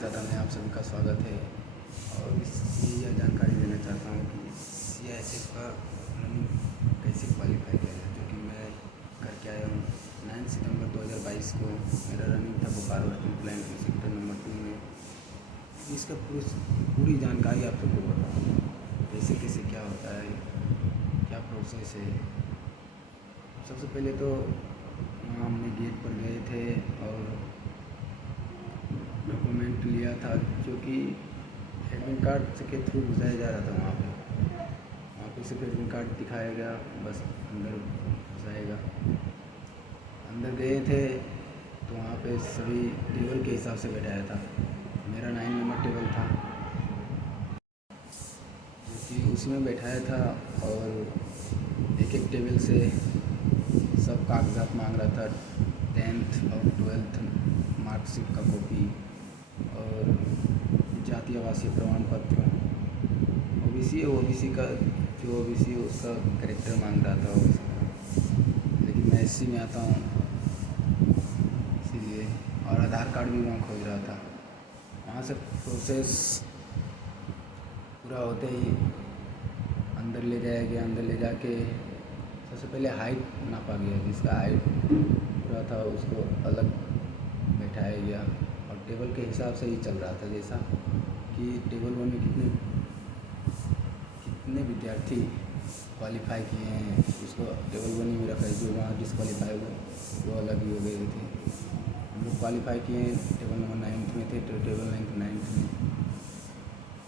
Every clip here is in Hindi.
दादा में आप सभी का स्वागत है। और इसलिए यह जानकारी देना चाहता हूँ कि CISF का रनिंग कैसे क्वालिफाई किया जाए, जो कि मैं करके आया हूँ। 9 सितंबर 2022 को मेरा रनिंग था बोकारो प्लान सेक्टर नंबर 2 में। इसका पूरी जानकारी आप सबको बताऊँ, कैसे कैसे क्या होता है, क्या प्रोसेस है। सबसे पहले तो वहाँ हमने गेट पर गए थे और डॉक्यूमेंट लिया था, जो कि एडमिट कार्ड के थ्रू घुसाया जा रहा था। वहाँ पे सिर्फ एडमिट कार्ड दिखाया गया, बस अंदर घुसाएगा। अंदर गए थे तो वहाँ पे सभी टेबल के हिसाब से बैठाया था। मेरा 9 नंबर टेबल था, जो कि उसी में बैठाया था। और एक एक टेबल से सब कागजात मांग रहा था, 10th और 12th मार्कशीट का कॉपी और जातीय आवासीय प्रमाण पत्र। OBC है, OBC का जो OBC है उसका करेक्टर मांग रहा था OBC का, लेकिन मैं SC में आता हूँ इसीलिए। और आधार कार्ड भी वहाँ खोज रहा था। वहाँ से प्रोसेस पूरा होते ही अंदर ले जाया गया। अंदर ले जाके सबसे पहले हाइट नापा गया, जिसका हाइट पूरा था उसको अलग बैठाया गया। और टेबल के हिसाब से ही चल रहा था, जैसा कि टेबल 1 में कितने विद्यार्थी क्वालिफाई किए हैं उसको टेबल 1 में रखा है। जो वहाँ डिसक्वालीफाई हुए वो अलग ही हो गए थे। हम लोग क्वालिफाई किए टेबल नंबर 9 में थे, तो टेबल 9 में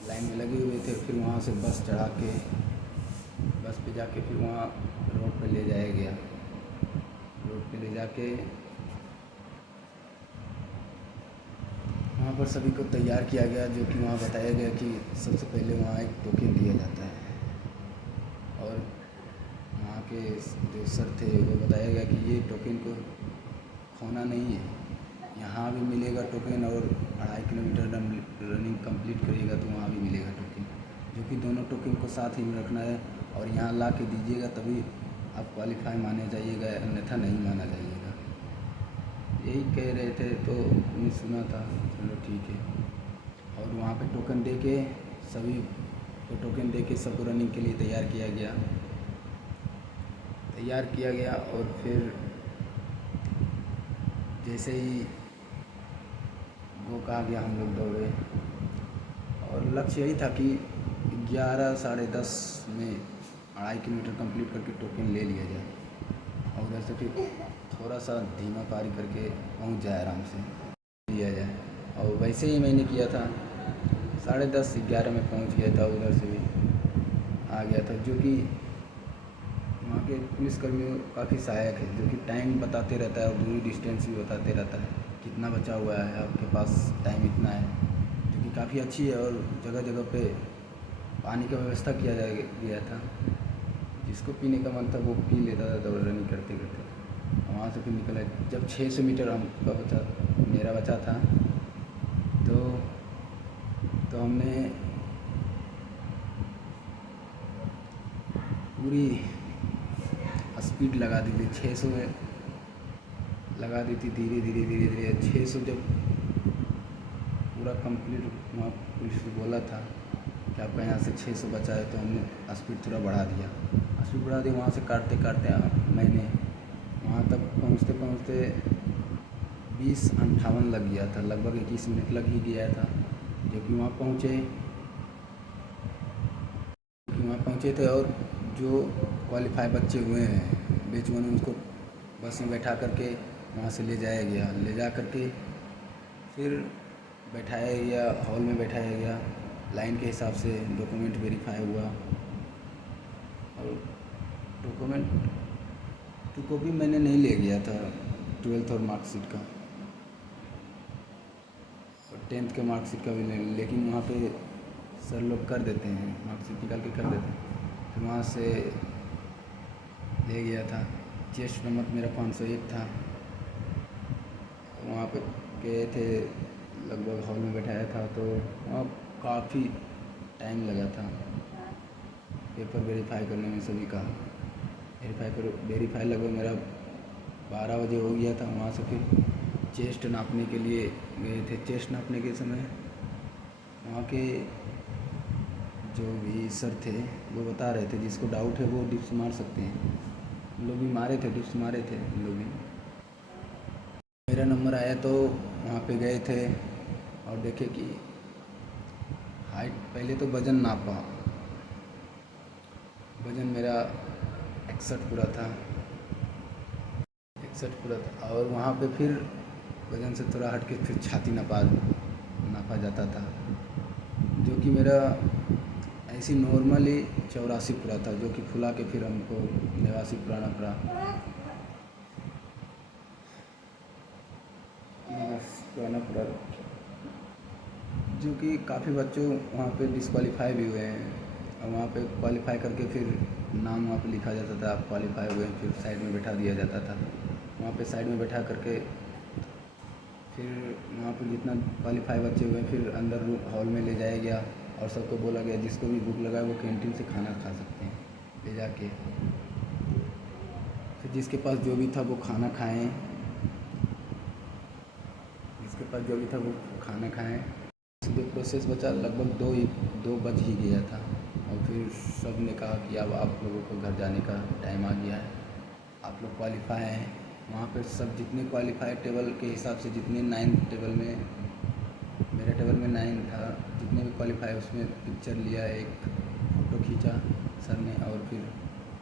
लाइन में लगे हुए थे। फिर वहाँ से बस चढ़ा के बस पे जाके फिर वहाँ रोड पे ले जाया गया। रोड पे ले जाके वहाँ पर सभी को तैयार किया गया, जो कि वहाँ बताया गया कि सबसे पहले वहाँ एक टोकन दिया जाता है। और वहाँ के जो सर थे वो बताया गया कि ये टोकन को खोना नहीं है, यहाँ भी मिलेगा टोकन। और 2.5 किलोमीटर रनिंग कंप्लीट करिएगा तो वहाँ भी मिलेगा टोकन, जो कि दोनों टोकन को साथ ही में रखना है। और यहाँ ला के दीजिएगा तभी आप क्वालिफाई माने जाइएगा, अन्यथा नहीं माना जाइएगा। यही कह रहे थे तो मैंने सुना था, चलो ठीक है। और वहाँ पे टोकन दे के सभी को टोकन दे के सबको रनिंग के लिए तैयार किया गया। और फिर जैसे ही वो कहा गया हम लोग दौड़े। और लक्ष्य यही था कि 11 साढ़े 10 में 2.5 किलोमीटर कंप्लीट करके टोकन ले लिया जाए, और उधर से फिर थोड़ा सा धीमा पारी करके पहुंच जाए, आराम से लिया जाए। और वैसे ही मैंने किया था, 10:30 11 में पहुंच गया था। उधर से भी आ गया था, जो कि वहाँ के पुलिसकर्मी काफ़ी सहायक है, जो कि टाइम बताते रहता है और दूरी डिस्टेंस भी बताते रहता है, कितना बचा हुआ है आपके पास, टाइम इतना है, जो कि काफ़ी अच्छी है। और जगह जगह पे पानी का व्यवस्था किया गया था, जिसको पीने का मन था वो पी लेता था दौड़ रनिंग करते करते। वहाँ से फिर निकला जब 600 मीटर मेरा बचा था, तो हमने पूरी स्पीड लगा दी थी। 600 में लगा दी थी, धीरे धीरे 600 जब पूरा कंप्लीट, वहाँ पुलिस ने बोला था कि आपका यहाँ से 600 बचा है, तो हमने स्पीड थोड़ा बढ़ा दिया। वहाँ से काटते मैंने वहाँ तक पहुँचते 20:58 लग गया था, लगभग 21 मिनट लग ही गया था। जो कि वहाँ पहुँचे थे। और जो क्वालिफाई बच्चे हुए हैं बैच 1 में, उनको बस में बैठा करके वहाँ से ले जा करके फिर बैठाया गया, हॉल में बैठाया गया। लाइन के हिसाब से डॉक्यूमेंट वेरीफाई हुआ। और डॉक्यूमेंट की कॉपी मैंने नहीं ले गया था 12th और मार्कशीट का, और 10th के मार्कशीट का भी नहीं, लेकिन वहाँ पे सर लोग कर देते हैं, मार्कशीट निकाल के कर देते हैं। फिर वहाँ से ले गया था। चेस्ट नंबर मेरा 501 था। वहाँ पे गए थे, लगभग हॉल में बैठाया था, तो वहाँ काफ़ी टाइम लगा था पेपर वेरीफाई करने में। सभी का वेरीफाई लगभग मेरा 12 बजे हो गया था। वहाँ से फिर चेस्ट नापने के लिए गए थे। चेस्ट नापने के समय वहाँ के जो भी सर थे वो बता रहे थे जिसको डाउट है वो डिप्स मार सकते हैं। हम लोग भी मारे थे, डिप्स मारे थे हम लोग भी। मेरा नंबर आया तो वहाँ पे गए थे और देखे कि हाइट, पहले तो वज़न नापा। वज़न मेरा 61 पूरा था, 61 पूरा था। और वहाँ पे फिर वज़न से थोड़ा हट के फिर छाती नापा जाता था, जो कि मेरा ऐसी नॉर्मली 84 पूरा था, जो कि फुला के फिर हमको 89 पुराना पड़ा। पुराना पड़ा, जो कि काफ़ी बच्चों वहाँ पे डिस्क्वालीफाई भी हुए हैं। और वहाँ पे क्वालीफाई करके फिर नाम वहाँ पे लिखा जाता था, आप क्वालीफाई हुए, फिर साइड में बैठा दिया जाता था। वहाँ पे साइड में बैठा करके फिर वहाँ पे जितना क्वालीफाई बच्चे हुए फिर अंदर हॉल में ले जाया गया और सबको बोला गया जिसको भी भूख लगा वो कैंटीन से खाना खा सकते हैं ले जाके। फिर जिसके पास जो भी था वो खाना खाएं, जिसके पास जो भी था वो खाना खाएं। जो प्रोसेस बचा लगभग 2 बज ही गया था और फिर सब ने कहा कि अब आप लोगों को घर जाने का टाइम आ गया है, आप लोग क्वालीफाई हैं। वहाँ पे सब जितने क्वालीफाई टेबल के हिसाब से, जितने 9 टेबल में, मेरे टेबल में 9 था, जितने भी क्वालीफाई उसमें पिक्चर लिया, एक फ़ोटो खींचा सर ने और फिर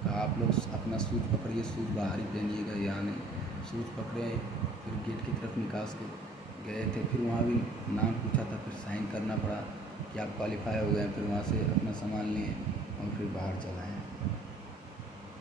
कहा आप लोग अपना शूज़ पकड़िए, शूज़ बाहर ही पहनिएगा, यहाँ नहीं। शूज़ पकड़े, फिर गेट की तरफ निकाल के गए थे। फिर वहाँ भी नाम पूछा था, फिर साइन करना पड़ा कि आप क्वालीफाई हो गए। फिर वहाँ से अपना सामान लिए और फिर बाहर चलाए।